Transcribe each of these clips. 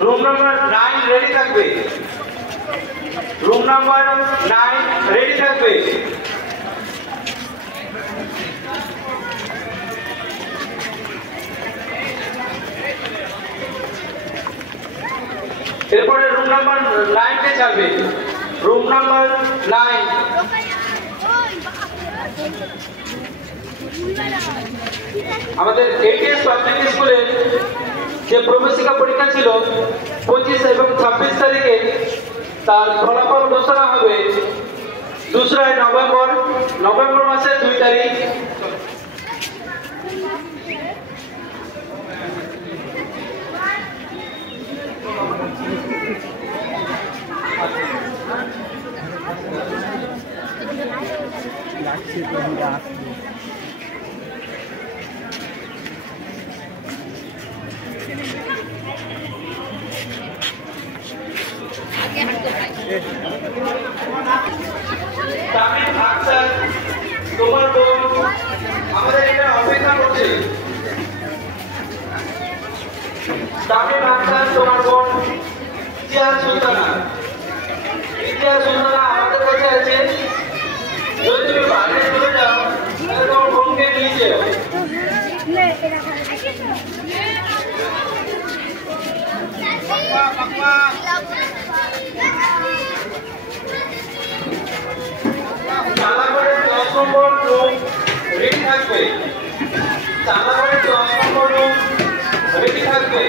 Room number 9 ready থাকবে। Room number 9 ready থাকবে। এরপরে रूम नंबर 9 তে যাবে। रूम नंबर 9 আমাদের এটিএস পাবলিক স্কুলের যে প্রবেশিকা পরীক্ষা ছিল 25 এবং 26 তারিখে তার ফলাফল ঘোষণা হবে 2 নভেম্বর মাসের 2 তারিখ। তামিম আক্তার তোমার বোন আমাদের এখানে অপেক্ষা করছে। তামিম আক্তার তোমার বোন ইতিহাস সুলতানা আমাদের কাছে আছে। যদি তুমি বাইরে চলে যাও তাহলে তোমার বোনকে নিয়ে যেও। চালাঘরের 10 নম্বর রুম রেডি থাকবে। চালাঘরের 10 নম্বর রুম রেডি থাকবে।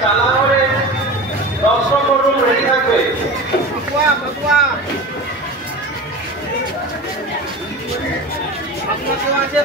চালাঘরের 10 নম্বর রুম রেডি থাকবে। আছে